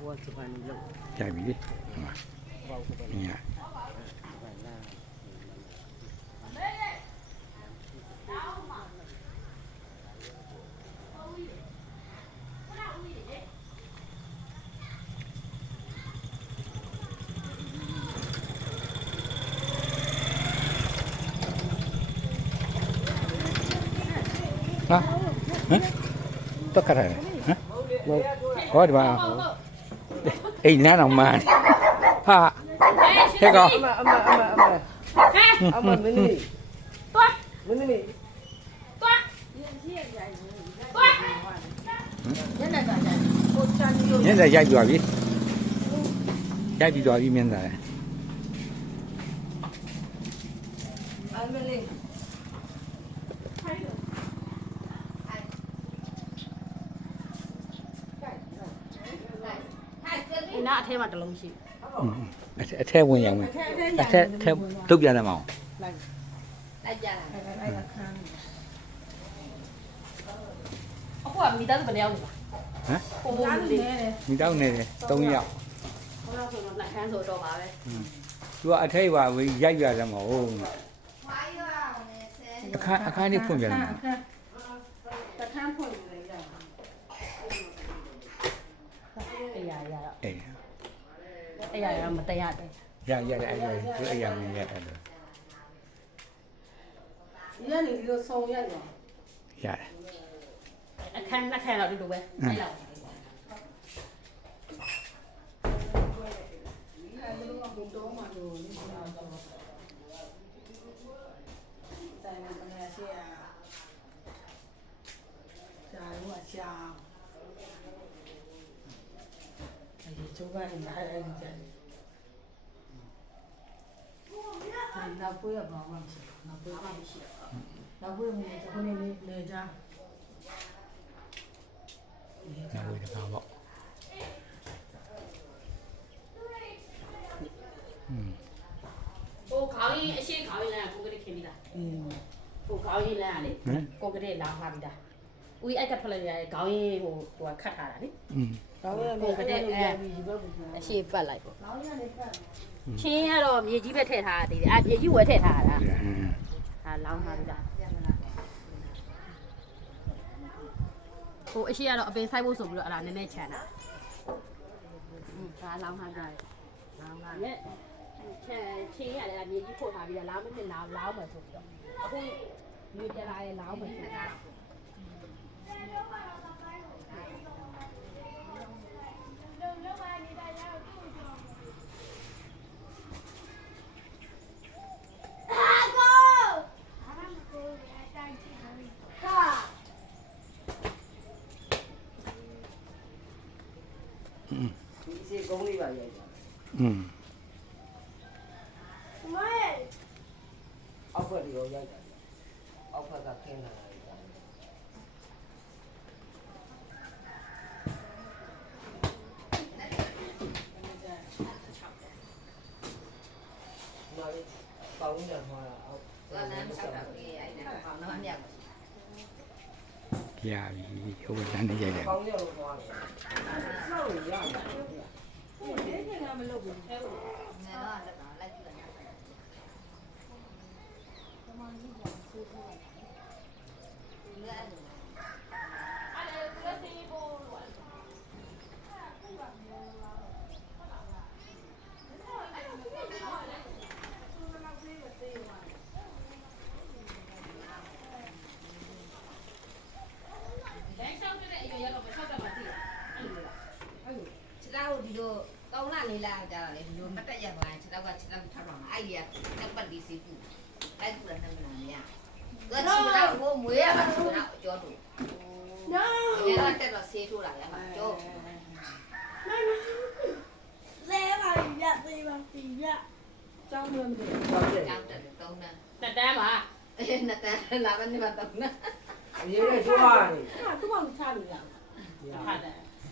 Buat sepan dulu. ကြိုက်ပြီလေဟိုမှာ Bau sepan. မြင်ရ ဟာဟမ်တော့ခရတယ်ဟမ်ဟောဒီမှာအိမ်နန်းအောင်မန်းဟာဟဲ့ကောင် Ama mini. Tuah, Mini. tuah. Tuah. မြင်းစားရိုက်ကြွားပြီရိုက်ပြီးကြွားပြီမြင်းစားလေ Ini nak thêm mà telung sih. အထက်ဝင်ရောင်မယ်အထက်တုတ်ပြတယ်မအောင် Aku ambil dah tu benda ni lah. ဟမ် Aku ambil ni. မိတောင်းနေတယ်3ယောက် Aku nak suruh nak kan suruh doa be. သူကအထက်ပါရိုက်ရတယ်မဟုတ်အခါនេះဖွင့်ပြတယ်မ Kita kan pun ni dah. Ya ya. အေး Ya ya mesti ya deh. ရတယ်အဲ့ဒါသူအရာမင်းရတယ် Iya ni dia song ya ni. ရတယ် Kan nak kan lah dulu be. Ayo. Nak pun ya bawa sih. Nak pun apa sih? Nak pun ni aku ni leja. နောက်ဝေးတကားပေါ့ Oh kau ni asyik kau ni lah. Aku kena kemi dah. Oh kau ni lah ni. ဟမ် Aku kena lah mah dah. Ui, ai kat pelajar ni kau ni tu kat ada ni. อืม Kau ya ni ada ni juga. အရှိပတ်လိုက်ပေါ့ Kau ya ni kan. ချင်းရတော့မြေကြီးပဲထည့်ထားတာတည်တယ်မြေကြီးဝယ်ထည့်ထားတာဒါလောင်းထားပြီလားဟိုအရှိကတော့အပင်ဆိုင်ဖို့ဆိုပြီးတော့အဲ့ဒါနည်းနည်းခြံတာဒါလောင်းထားကြတယ်လောင်းထားတယ်ချန်ချင်းရတယ်မြေကြီးပို့ထားပြီးတော့လောင်းမဖြစ်လောင်းမယ်ဆိုပြီးတော့အခုမြေပြလာရဲ့လောင်းမယ်ဆိုတာဒီကုန်းလေးပါရိုက်တာ อืม အောက်ဘက်တွေရောရိုက်တာအောက်ဘက်ကခင်းလာတာမာလေးပေါင်းနေမှာအောက် လာလမ်းဆောက်တာကြီးအဲ့ဒါကောင်းတော့အမြောက် ရပြီဟိုကတန်းနေရိုက်တယ် ပေါင်းရလို့သွားတယ်ဆောက်ရရတယ်ဟိုဒီကမလုပ်ဘူးထဲဘူး ငါတော့လက်ပါလိုက်ကြည့်လိုက်ဒီလိုကောင်းလာနေလာကြတာလေဒီလိုမတက်ရက်သွားရင်6က6ထောက်တော့အဲ့ဒီကတက်ပတ်လေးစီးကူအဲ့ကူလည်းနှမနာမရသူကချီတော့ဘိုးမွေးရမှာဆိုတော့ကြောတူဒီကတက်တော့ဆေးထိုးလာရမှာကြောကျောင်းမလို့ကျောင်းတယ် ကြောက်တယ်တုံးနဲ့နှစ်တန်းပါနှစ်တန်းလာမနေမှာတုံးနဲ့ အရေးနဲ့ကျွားနေ သူ့ဘာလို့ချလို့ရလဲထားတယ်